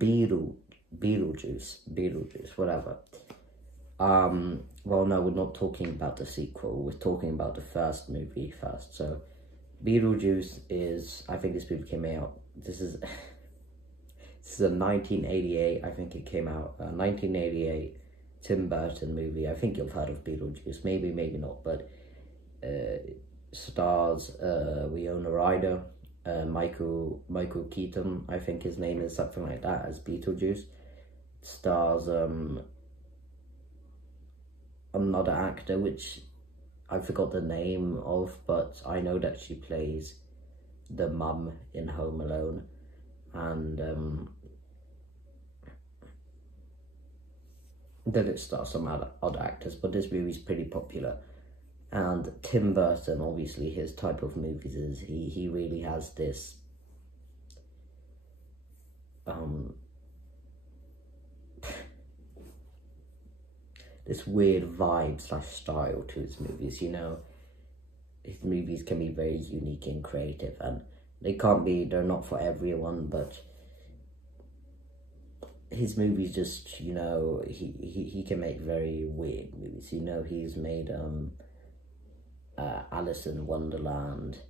Beetlejuice, whatever. Well, no, we're not talking about the sequel. We're talking about the first movie first. So, Beetlejuice is, I think this movie came out, this is a 1988, I think it came out, 1988 Tim Burton movie. I think you've heard of Beetlejuice, maybe not, but stars Winona Ryder, Michael Keaton, I think his name is, something like that, as Beetlejuice. Stars another actor, which I forgot the name of, but I know that she plays the mum in Home Alone, and then it stars some other actors, but this movie's pretty popular. And Tim Burton, obviously, his type of movies is he really has this this weird vibe / style to his movies. You know, his movies can be very unique and creative, and they're not for everyone, but his movies just, you know, he can make very weird movies. You know, he's made Alice in Wonderland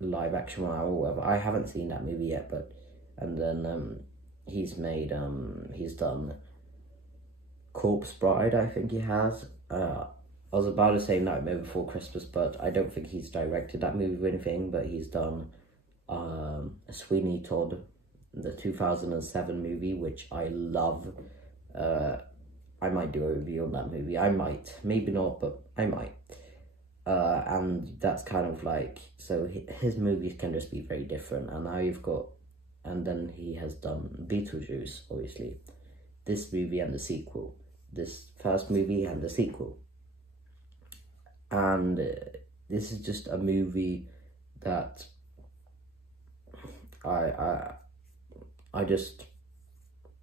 live action or whatever. I haven't seen that movie yet, but and then he's done Corpse Bride, I think he has. I was about to say Nightmare Before Christmas, but I don't think he's directed that movie or anything, but he's done Sweeney Todd, the 2007 movie, which I love. I might do a review on that movie. I might, maybe not, but I might. And that's kind of like, so his movies can just be very different. And now you've got, and then he has done Beetlejuice, obviously. This movie and the sequel. This first movie and the sequel. And this is just a movie that I just,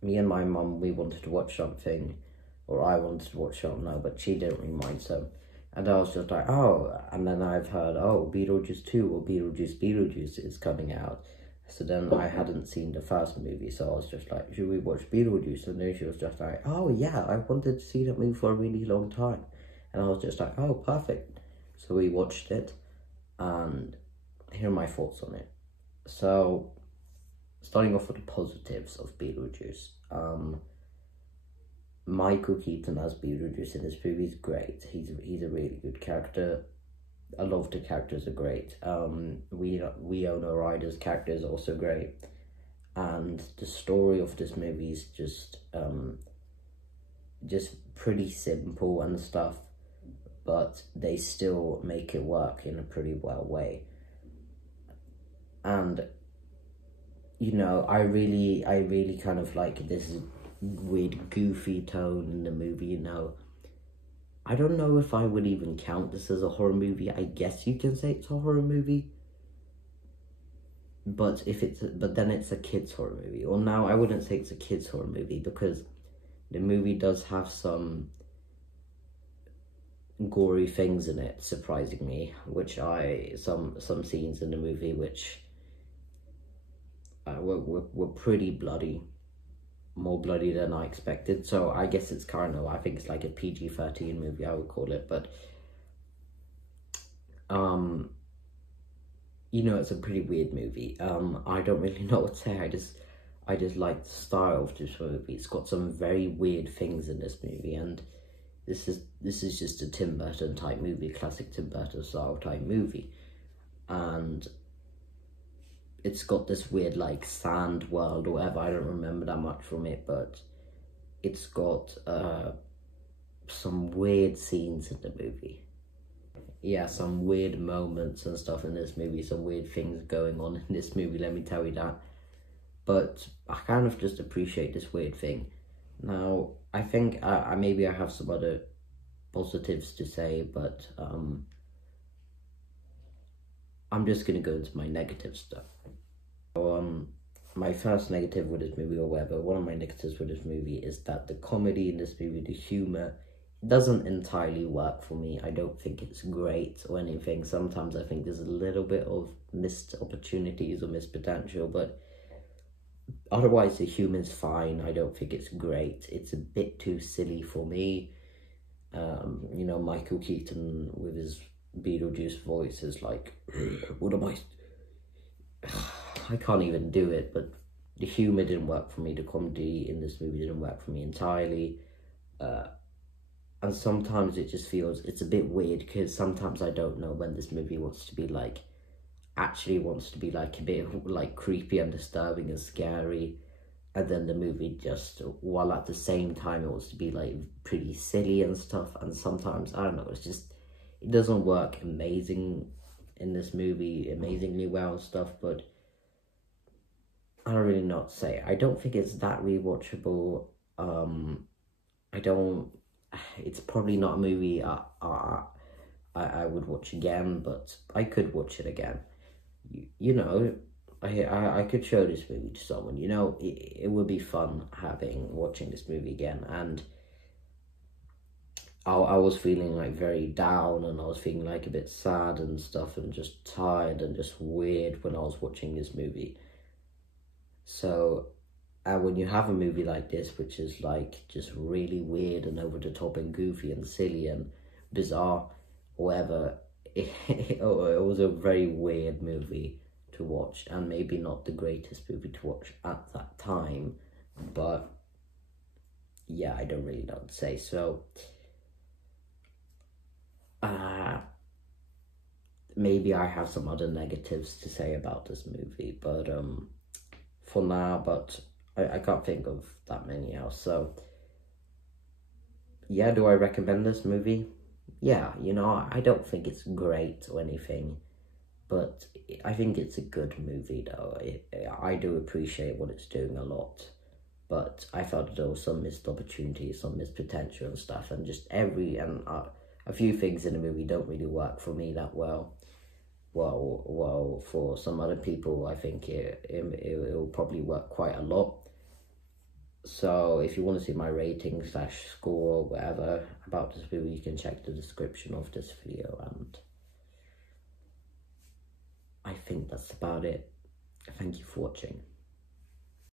me and my mum, we wanted to watch something, or I wanted to watch something now, but she didn't really mind, so, and I was just like, oh, and then I've heard, oh, Beetlejuice 2 or Beetlejuice is coming out, so then I hadn't seen the first movie, so I was just like, should we watch Beetlejuice? And then she was just like, oh yeah, I wanted to see that movie for a really long time, and I was just like, oh, perfect. So we watched it, and here are my thoughts on it. So, starting off with the positives of Beetlejuice. Michael Keaton as Beetlejuice in this movie is great. He's a really good character. A lot of the characters are great. Winona Ryder's character is also great. And the story of this movie is just pretty simple and stuff, but they still make it work in a pretty well way. And, you know, I really kind of like this weird, goofy tone in the movie, you know. I don't know if I would even count this as a horror movie. I guess you can say it's a horror movie. But then it's a kid's horror movie. Well, now I wouldn't say it's a kid's horror movie, because the movie does have some gory things in it, surprisingly, which some scenes in the movie which were pretty bloody, more bloody than I expected. So I guess it's kind of, I think it's like a PG-13 movie, I would call it, but you know, it's a pretty weird movie. I don't really know what to say. I just like the style of this movie. It's got some very weird things in this movie, and this is just a Tim Burton type movie, classic Tim Burton style type movie, and it's got this weird, like, sand world or whatever. I don't remember that much from it, but it's got some weird scenes in the movie. Yeah, some weird moments and stuff in this movie, some weird things going on in this movie, let me tell you that. But I kind of just appreciate this weird thing. Now, I think maybe I have some other positives to say, but I'm just going to go into my negative stuff. So, my first negative with this movie, or whatever, one of my negatives with this movie is that the comedy in this movie, the humour, doesn't entirely work for me. I don't think it's great or anything. Sometimes I think there's a little bit of missed opportunities or missed potential, but otherwise the humor's fine. I don't think it's great. It's a bit too silly for me. You know, Michael Keaton with his Beetlejuice voice is like, what am I can't even do it, but the humor didn't work for me. The comedy in this movie didn't work for me entirely. And sometimes it just feels, it's a bit weird because sometimes I don't know when this movie wants to be like, actually wants to be like a bit like creepy and disturbing and scary. And then the movie just, while at the same time it wants to be like pretty silly and stuff. And sometimes, I don't know, it's just, it doesn't work amazing in this movie, amazingly well and stuff, but I don't really know what to say. I don't think it's that rewatchable. I don't, it's probably not a movie I would watch again, but I could watch it again. You know, I could show this movie to someone, you know, it would be fun watching this movie again. And I was feeling like very down, and I was feeling like a bit sad and stuff, and just tired and just weird when I was watching this movie. So, when you have a movie like this, which is like just really weird and over the top and goofy and silly and bizarre, whatever, it was a very weird movie to watch, and maybe not the greatest movie to watch at that time, but yeah, I don't really know what to say. So maybe I have some other negatives to say about this movie, but for now, but I can't think of that many else. So yeah, do I recommend this movie? Yeah, you know, I don't think it's great or anything, but I think it's a good movie though. I do appreciate what it's doing a lot, but I felt there was some missed opportunities, some missed potential and stuff, and just a few things in the movie don't really work for me that well. Well, for some other people, I think it will probably work quite a lot. So if you want to see my rating / score, whatever, about this movie, you can check the description of this video, and I think that's about it. Thank you for watching.